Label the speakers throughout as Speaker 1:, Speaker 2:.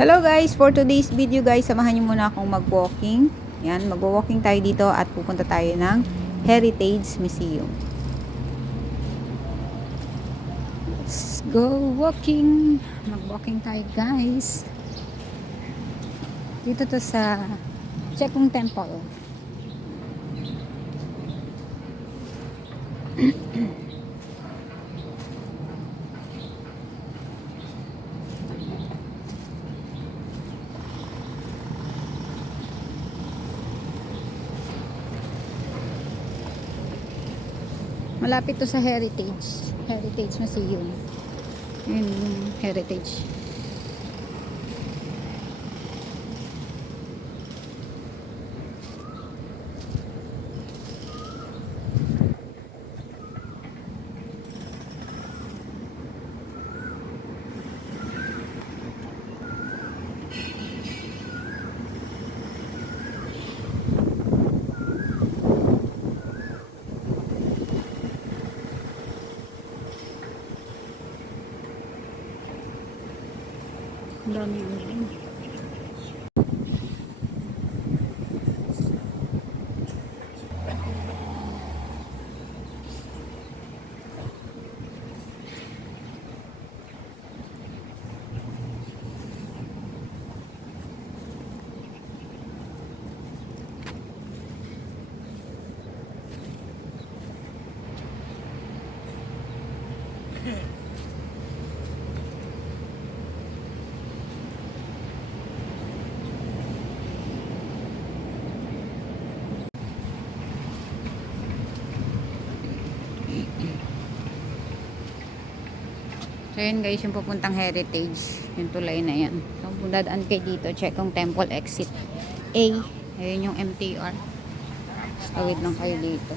Speaker 1: Hello guys, for today's video guys, samahan niyo muna akong mag-walking. Yan, mag-walking tayo dito at pupunta tayo ng Heritage Museum. Let's go walking. Mag-walking tayo guys. Dito to sa Chekung Temple. Malapit to sa Heritage. Heritage Museum. Yun Heritage. Ang dami yung So, yun guys, yung pupuntang heritage. Yung tulay na yan. So, dadaan kayo dito. Check kung temple exit A. Ayun yung MTR. Tawid lang kayo dito.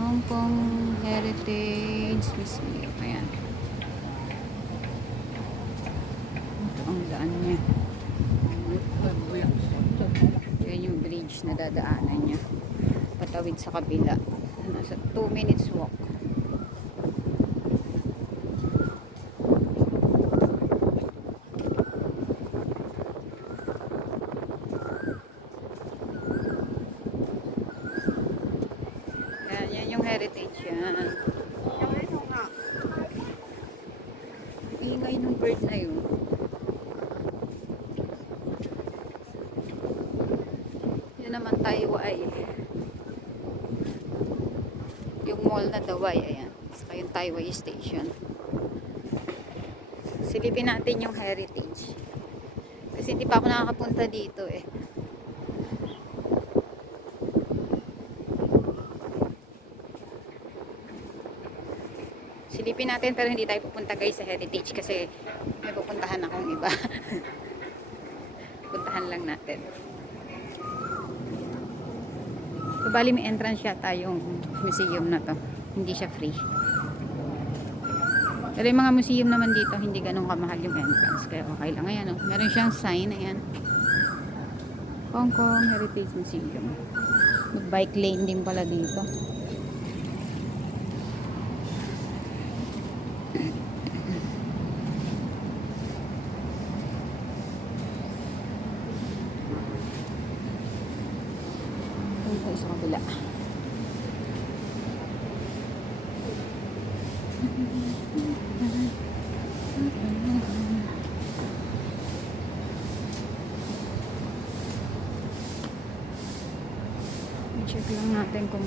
Speaker 1: Hong Kong Heritage Museum. Ayan. Ito ang daan niya. Ayan yung bridge na dadaanan niya. Patawid sa kabila. Nasa 2 minutes walk. Yan, yan yung heritage yan. Ingay ng bird na yun. Yan naman Taiwai. Yung mall na Dawai, ayan. Saka yung Taiwai station. Silipin natin yung heritage. Kasi hindi pa ako nakakapunta dito eh. Silipin natin pero hindi tayo pupunta guys sa heritage kasi may pupuntahan akong iba. Puntahan lang natin. So, bali may entrance yata yung museum na to. Hindi siya free. Pero yung mga museum naman dito, hindi ganun kamahal yung entrance. Kaya okay lang. Ayan, oh. meron siyang sign. Ayan. Hong Kong Heritage Museum. Mag-bike lane din pala dito. Doon tayo sa kabila. Check lang natin kung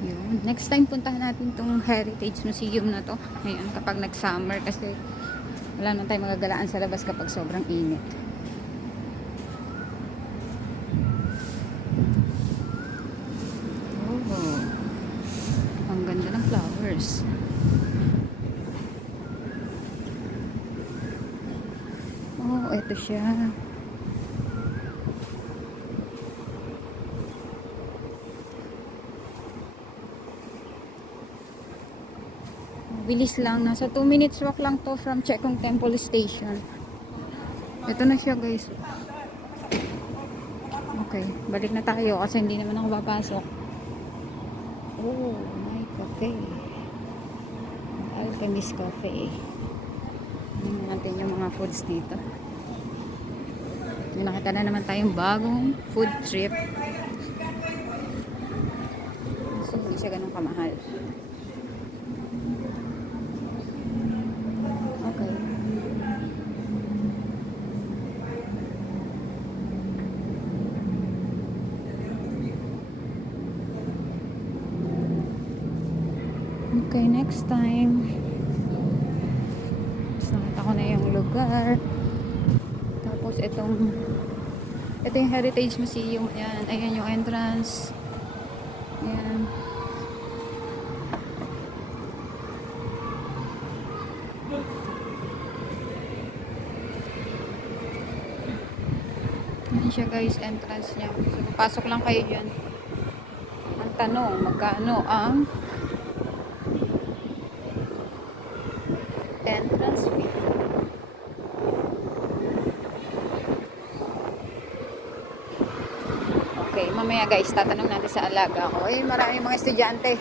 Speaker 1: Yun. Next time puntahan natin tong Heritage Museum na to. Ngayon kapag nag-summer kasi wala na tayong magagalaan sa labas kapag sobrang init. Oh. Ang ganda ng flowers. Oh, ito siya. Bilis lang. Nasa 2 minutes walk lang to from Chekong Temple Station. Ito na siya guys. Okay, balik na tayo kasi hindi naman ako papasok. Oh, my cafe. Alchemist Cafe. Tingnan natin yung mga foods dito. May nakita na naman tayong bagong food trip. So, hindi siya ganun kamahal. Okay. Okay, next time. Mas nakita ko na yung lugar. Tapos itong ito yung Heritage Museum. Ayan, ayan yung entrance. Ayan. Ayan siya guys, entrance niya. So, papasok lang kayo dyan. Ang tanong, magkano ang entrance fee? Okay, mamaya guys, tatanong natin sa alaga ko. Eh, maraming mga estudyante.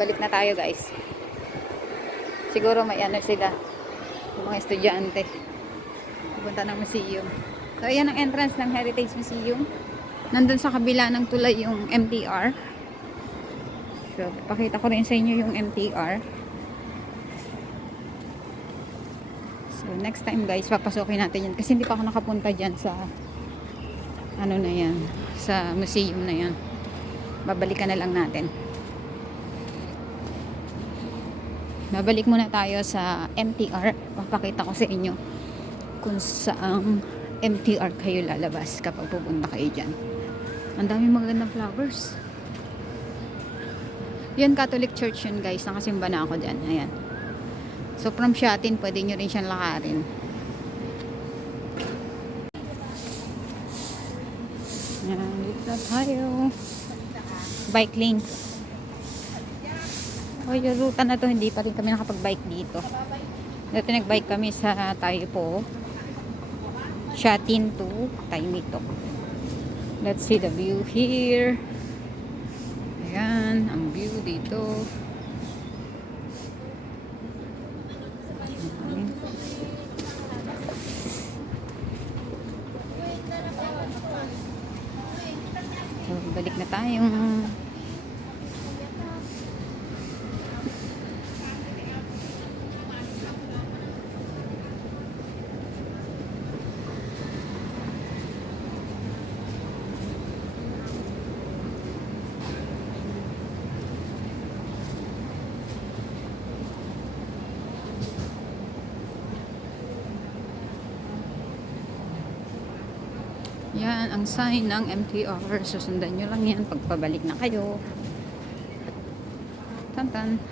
Speaker 1: Balik na tayo guys. Siguro may ano sila. Yung mga estudyante. Pupunta ng museum. So, ayan ang entrance ng Heritage Museum. Nandun sa kabila ng tulay yung MTR. So, pakita ko rin sa inyo yung MTR. So, next time guys, papasokin natin yan. Kasi hindi pa ako nakapunta dyan sa ano na yan, sa museum na yan. Babalikan na lang natin. Babalik muna tayo sa MTR. Papakita ko sa inyo kung saang MTR kayo lalabas kapag pupunta kayo dyan. Ang dami magandang flowers. Yan, Catholic Church yun guys. Nakasimba na ako dyan. Ayan. So from Shatin, pwede nyo rin siyang lakarin. Ayan, dito na tayo. Bike lane. O yung ruta na to, hindi pa rin kami nakapag-bike dito. Dati nag-bike kami sa tayo po. Shatin to Taimito. Let's see the view here. Ayan, ang view dito. Ayan. So, balik na tayo. Yan, ang sign ng MTR. Susundan nyo lang yan pagpabalik na kayo. Tantan.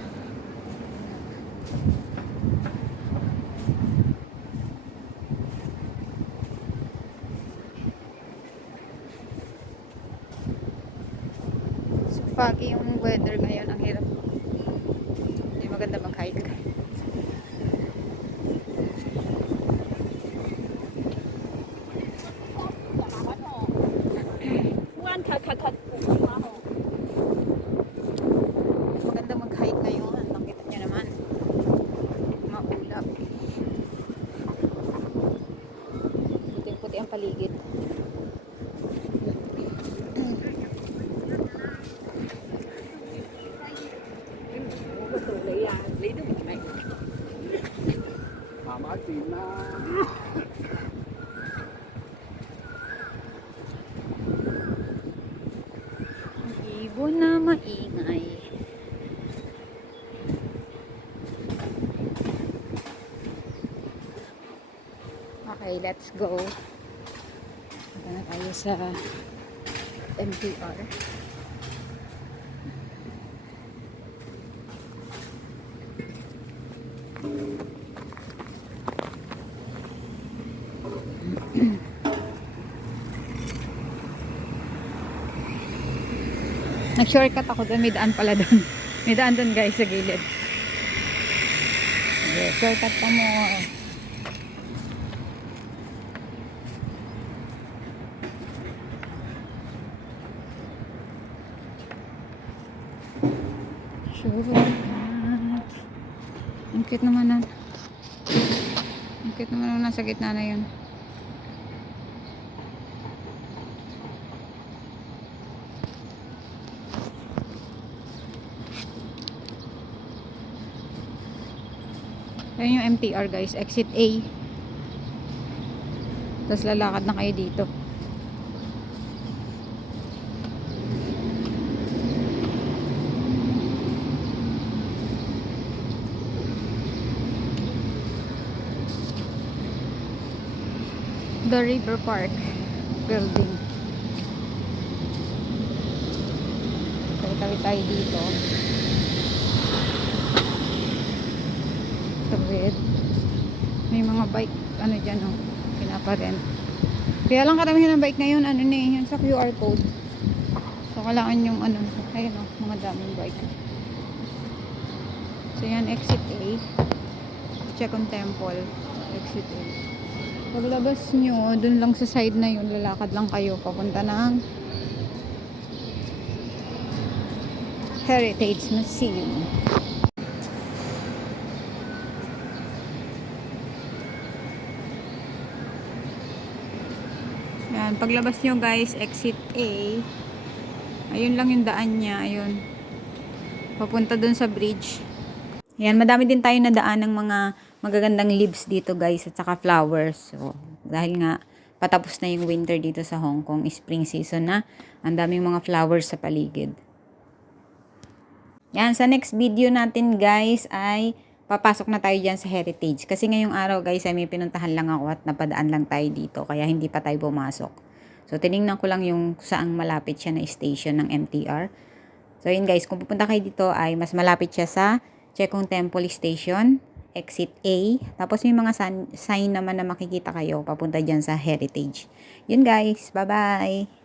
Speaker 1: So, foggy yung weather ngayon. Ang hirap. Hindi maganda mag-hike. Maganda mag-hike ngayon. Nakita nyo naman. Maulap. Puting-puti ang paligid. Ibon na maingay. Okay, let's go. Tayo sa MTR. Nag-shortcut ako doon, may daan pala doon. May daan doon guys sa gilid. Sige, shortcut ka mo. Shortcut. Ang cute naman na. Ang cute naman nung nasa gitna na yun. Ayan yung MTR guys. Exit A. Tapos lalakad na kayo dito. The River Park building. Tayo tayo dito. Tawid. May mga bike, ano dyan, oh, pinaparent. Kaya lang karamihan ng bike ngayon, ano na eh, yun sa QR code. So, kailangan yung, ano, ayun oh, mga daming bike. So, yan, exit A. Check on temple. Exit A. Paglabas nyo, dun lang sa side na yun, lalakad lang kayo, papunta ng Heritage Museum. Yan, paglabas nyo guys, exit A. Ayun lang yung daan niya, ayun. Papunta dun sa bridge. Yan, madami din tayo na daan ng mga magagandang leaves dito guys at saka flowers. So, dahil nga patapos na yung winter dito sa Hong Kong, spring season na. Ang daming mga flowers sa paligid. Yan, sa next video natin guys ay papasok na tayo dyan sa heritage. Kasi ngayong araw guys ay may pinuntahan lang ako at napadaan lang tayo dito. Kaya hindi pa tayo pumasok. So, tiningnan ko lang yung saang malapit siya na station ng MTR. So, yun guys, kung pupunta kayo dito ay mas malapit siya sa Chekong Temple Station, exit A. Tapos may mga sign naman na makikita kayo papunta dyan sa Heritage. Yun guys, bye-bye!